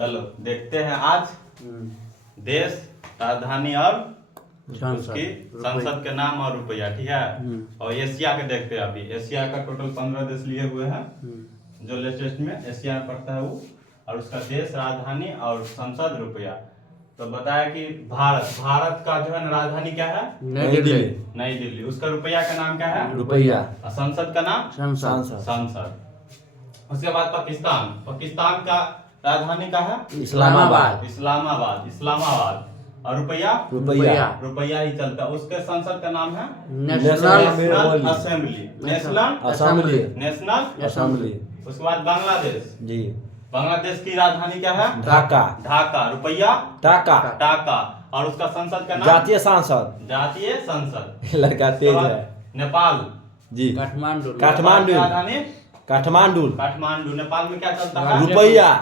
चलो देखते हैं आज देश, राजधानी और उसकी संसद के नाम और रुपया। ठीक है। और एशिया के देखते हैं। अभी एशिया का टोटल 15 देश लिए हुए हैं जो लेटेस्ट में एशिया में पड़ता है वो, और उसका देश, राजधानी और संसद, रुपया। तो बताया कि भारत का जो है ना राजधानी क्या है? नई दिल्ली। नई दिल्ली। उसका रुपया का नाम क्या है? रुपया। संसद का नाम संसद। उसके बाद पाकिस्तान का राजधानी का है इस्लामाबाद। और रुपया ही चलता है। उसके संसद का नाम है नेशनल असेंबली। उसके बाद बांग्लादेश की राजधानी क्या है? ढाका। रुपया टाका। और उसका संसद का नाम जातीय संसद। लड़का तेज है। नेपाल जी। काठमांडू। नेपाल में क्या चलता है?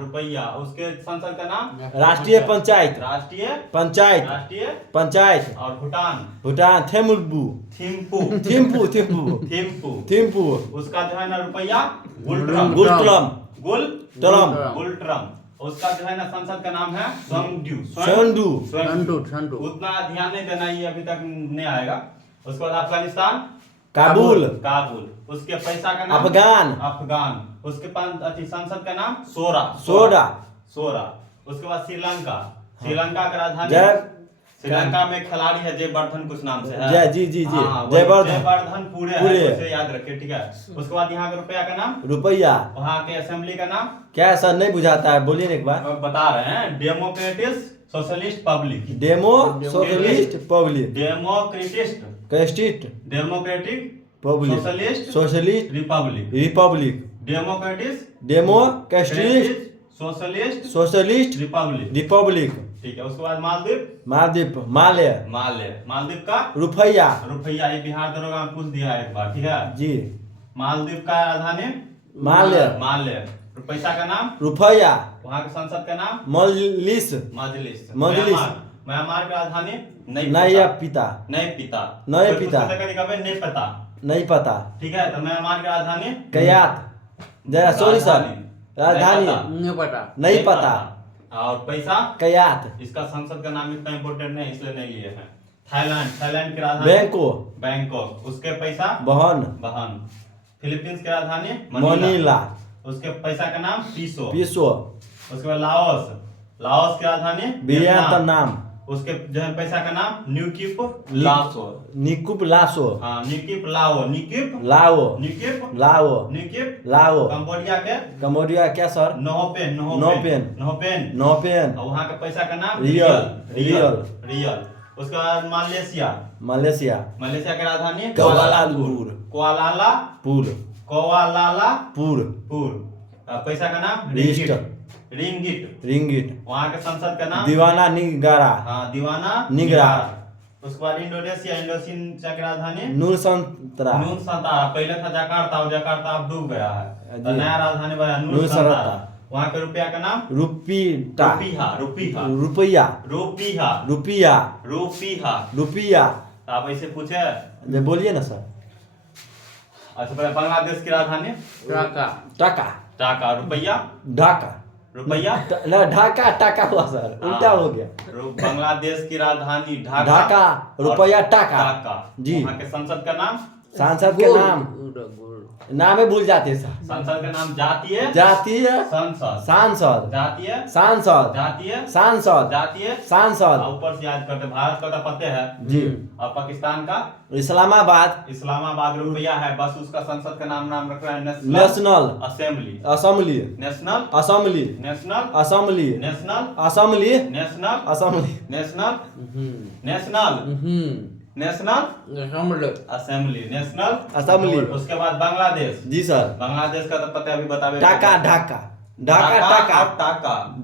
रुपया। उसके संसद का नाम राष्ट्रीय पंचायत। और भूटान थिम्पू। उसका जो है ना रुपया गुलट्रम। उसका जो है ना संसद का नाम है स्वंगडू। उतना ध्यान नहीं देना, ये अभी तक नहीं आएगा। उसके बाद अफगानिस्तान काबुल। उसके पैसा का नाम अफगान। उसके संसद का नाम सोरा। उसके बाद श्रीलंका का राजधानी श्रीलंका में खिलाड़ी है जयवर्धन कुछ नाम से है। जयवर्धन पूरे से याद रखिए। ठीक है। उसके बाद यहाँ के रुपया का नाम वहाँ के असेंबली का नाम क्या है सर? नहीं बुझाता है, बोलिए एक बार। बता रहे हैं। Democratic socialist public. Socialist Republic. Democratic socialist Republic. ठीक है। उसके बाद मालदीव का रुपया। ये बिहार दरोगा में पूछ दिया है एक बार। ठीक है जी। मालदीव का राजधानी माल्य। पैसा का नाम रुपया। वहाँ के संसद का नाम मजलिस। म्यांमार का राजधानी नहीं पता। ठीक है। तो म्यांमार का राजधानी कयात। सॉरी सर, राजधानी नहीं पता। और पैसा कयात। इसका संसद का नाम इतना इम्पोर्टेंट नहीं, इसलिए नहीं लिए हैं। थाईलैंड की राजधानी बैंकॉक। उसके पैसा बहन। फिलीपींस की राजधानी मनीला। उसके पैसा का नाम पीसो। उसके बाद लाओस की राजधानी वियतनाम। उसके जो है पैसा का नाम निकुप लाओ। कंबोडिया क्या सर? नोपेन। वहाँ के पैसा का नाम रियल। उसके बाद मलेशिया की राजधानी कुआलालंपुर। पैसा का नाम रिंगिट। वहाँ के संसद का नाम दीवाना निगारा। उसके बाद इंडोनेशिया की राजधानी नूरसंतरा। पहले था जकार्ता अब डूब गया है। तो नया राजधानी बना नूरसंतरा। वहाँ के रुपया का नाम रुपया। आप ऐसे पूछे, बोलिए ना सर। अच्छा पहले बांग्लादेश की राजधानी टाका। रुपया ढाका हुआ सर, उल्टा हो गया। बांग्लादेश की राजधानी ढाका। रुपया टाका जी। वहाँ के संसद का नाम नाम ही भूल जाते सर। संसद का नाम जातीय सांसद। ऊपर से याद करते। भारत का तो पते है जी। और पाकिस्तान का इस्लामाबाद रुपया है। बस उसका संसद का नाम रख रहा है नेशनल असेंबली। उसके बाद बांग्लादेश जी सर। बांग्लादेश का तो पता है, अभी बतावे। टाका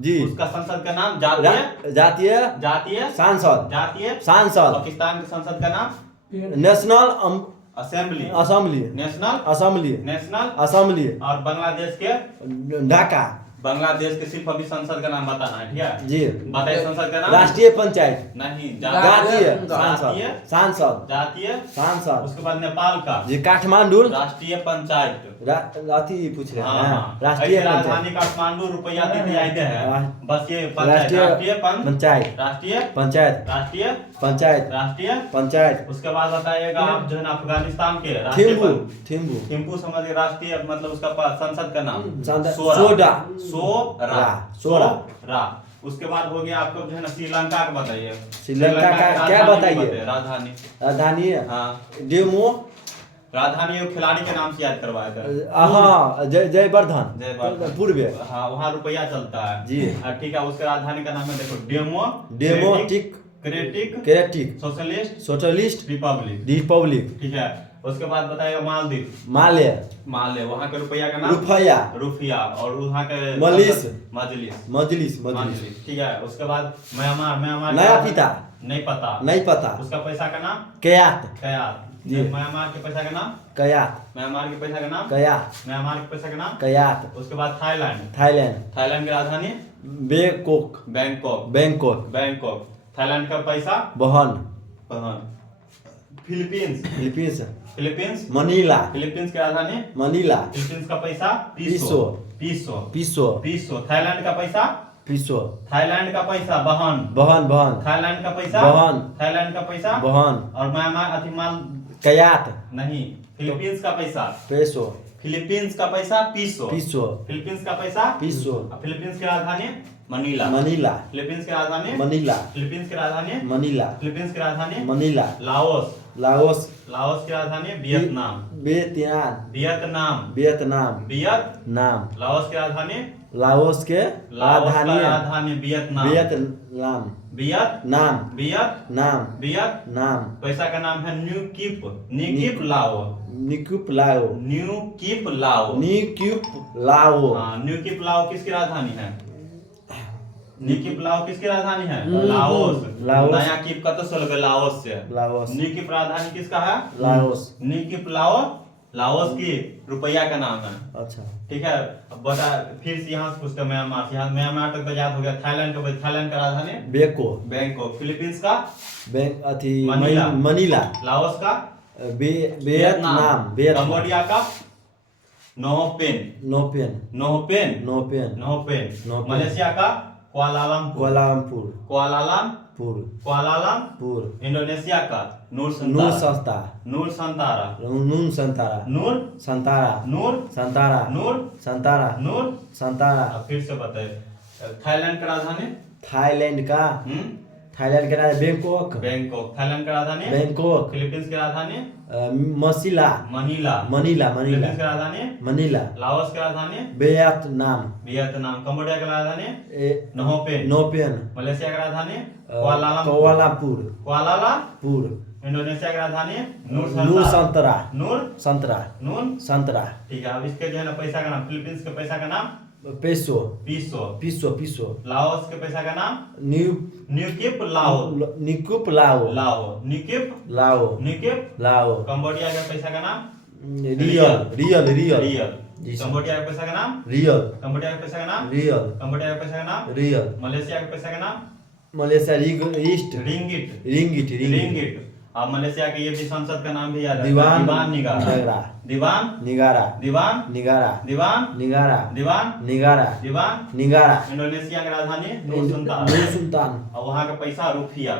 जी। उसका संसद का नाम जातीय सांसद। पाकिस्तान के संसद का नाम नेशनल असेंबली। और बांग्लादेश के बांग्लादेश के सिर्फ अभी संसद का नाम बताना है। ठीक है जी। बताइए संसद का नाम। राष्ट्रीय पंचायत नहीं, सांसद। जातीय। उसके बाद नेपाल का जी काठमांडू राष्ट्रीय पंचायत। अथी पूछ रहे हाँ, हैं हाँ। राष्ट्रीय ऐसे पंचायत। राजधानी काठमांडू रुपया दीदी आते हैं, बस ये राष्ट्रीय पंचायत राष्ट्रीय पंचायत राष्ट्रीय पंचायत राष्ट्रीय पंचायत। उसके बाद बताइएगा आप जो है ना अफगानिस्तान के राष्ट्रीय थिम्पू थिम्पू थिम्पू समझिए, राष्ट्रीय मतलब उसका संसद का नाम सोडा सोरा। उसके बाद हो गया आपको जो है ना श्रीलंका का बताइए। श्रीलंका का क्या बताइए? राजधानी राजधानी हाँ डेमो राजधानी एक खिलाड़ी के नाम से याद करवाया था। हाँ जयवर्धन जयवर्धन। पूर्व। हाँ वहाँ रुपया चलता है जी। ठीक है, उसके राजधानी का नाम है देखो डेमोक्रेटिक सोशलिस्ट रिपब्लिक। ठीक है, उसके बाद बताइएगा मालदीव माले वहाँ के रुपया का नाम रुपया और वहाँ के मजलिस। ठीक है, उसके बाद म्यांमार नया पिता नहीं पता उसका पैसा का नाम कयात म्यांमार के पैसा का नाम म्यांमार के पैसा का नाम कयात। उसके बाद थाईलैंड की राजधानी बैंकॉक थाईलैंड का पैसा बहन। फिलीपींस मनीला फिलीपींस की राजधानी फिलीपींस का पैसा पीसो। थाईलैंड का पैसा बहन। थाईलैंड का पैसा और म्यांमार कयात नहीं, फिलीपींस का पैसा पेसो फिलीपींस का पैसा पीसो फिलीपींस का पैसा फिलीपींस की राजधानी मनीला फिलीपींस की राजधानी लाओस की राजधानी वियतनाम लाओस की राजधानी वियतनाम। पैसा का नाम है न्यू किप लाओ। हाँ, न्यू किप लाओ किसकी राजधानी है? लाओस। नया किप का तो सोल गया लाओस से। न्यू किप राजधानी किसका है? न्यू किप लाओस की रुपया का नाम है। अच्छा ठीक है, अब बता फिर से यहाँ से पूछते म्यांमार तक तो याद हो गया। थाईलैंड का राजधानी बैंकॉक। फिलीपींस का मनीला। लाओस का वियतनाम। कंबोडिया का नोपेन। मलेशिया का कुआलालंपुर। इंडोनेशिया का नूर संतारा। फिर से बताइए थाईलैंड का राजधानी थाईलैंड का बैंकॉक। थाईलैंड का राजधानी बैंकॉक। फिलीपींस की राजधानी मनीला। फिलीपींस की राजधानी मनीला। लाओस की राजधानी वियतनाम। कंबोडिया की राजधानी नोपेन। मलेशिया की राजधानी कुआलालंपुर। इंडोनेशिया की राजधानी संतरा। ठीक है, अब इसके जो है ना पैसा का नाम, फिलीपींस के पैसा का नाम पेसो। लाओस के पैसा का नाम न्यू किप लाओ। कंबोडिया के पैसा का नाम रियल। कंबोडिया के पैसा का नाम कंबोडिया के पैसा का नाम मलेशिया के पैसा का नाम रिंगिट। अब मलेशिया के ये भी संसद का नाम भी याद है, दीवान निगारा। इंडोनेशिया की राजधानी नूर सुल्तान। और वहाँ का पैसा रुपया।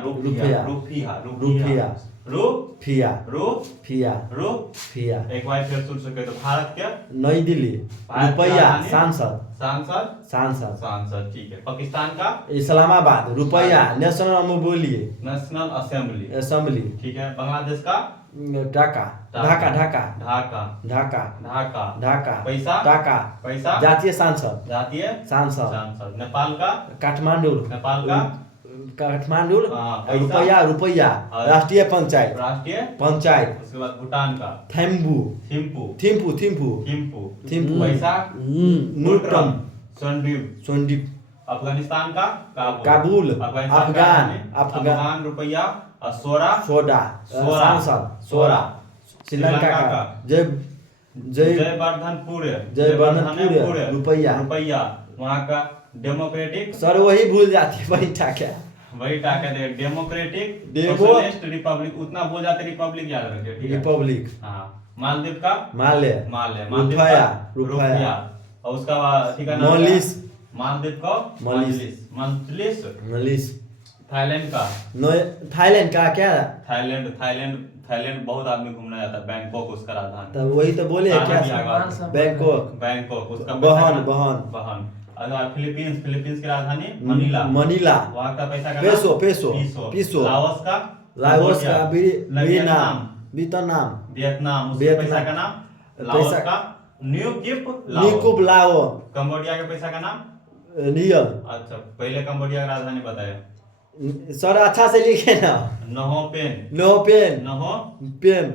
एक बार फिर सुन सके तो भारत के नई दिल्ली रुपया सांसद। ठीक है, पाकिस्तान का इस्लामाबाद रुपया नेशनल असेंबली। ठीक है, बांग्लादेश का ढाका पैसा जातीय सांसद। नेपाल का काठमांडू रुपया राष्ट्रीय पंचायत। उसके बाद भूटान का थिम्पू पैसा सोनदीप। अफगानिस्तान का काबुल। अफगान रुपया और सोरा। श्रीलंका का जयवर्धनपुर रुपया। वहाँ का डेमोक्रेटिक सर वही भूल जाती है वही टाका दे डेमोक्रेटिक सोशलिस्ट रिपब्लिक, उतना भूल जाते रिपब्लिक याद रखे। रिपब्लिक। हाँ मालदीव का माले माले, रुपया रुपया, और उसका ठीक है नाम मॉलिस मालदीव का मॉलिस मंथलिस, मॉलिस थाईलैंड का थाईलैंड का क्या थाईलैंड, थाईलैंड बहुत आदमी घूमने जाता है, बैंकॉक उसका राजधानी, तो वही तो बोले क्या बैंकॉक बैंकॉक उसका बहन अगर फिलीपींस की राजधानी मनीला, वहाँ का पैसा का पेसो लाओस का वियतनाम वियतनाम, उसके पैसा का नाम लाओस का न्यूकिप लाओ कंबोडिया के पैसा का नाम रियल। अच्छा, पहले कंबोडिया की राजधानी बताए सर अच्छा से लिखे ना। नहो पेन,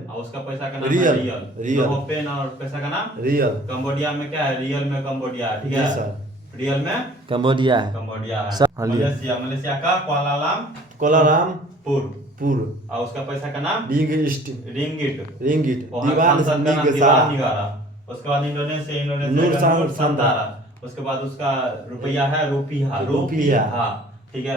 और उसका पैसा का नाम रियल। नहो पेन, और पैसा का नाम रियल। कंबोडिया में क्या है, रियल में कंबोडिया, ठीक है सर, रियल में कंबोडिया है। मलेशिया का कोलारामपुर और उसका पैसा का नाम रिंगिट दीवान निगारा। उसके बाद इंडोनेशिया नूर, उसके बाद उसका रुपया है रुपिया, ठीक है।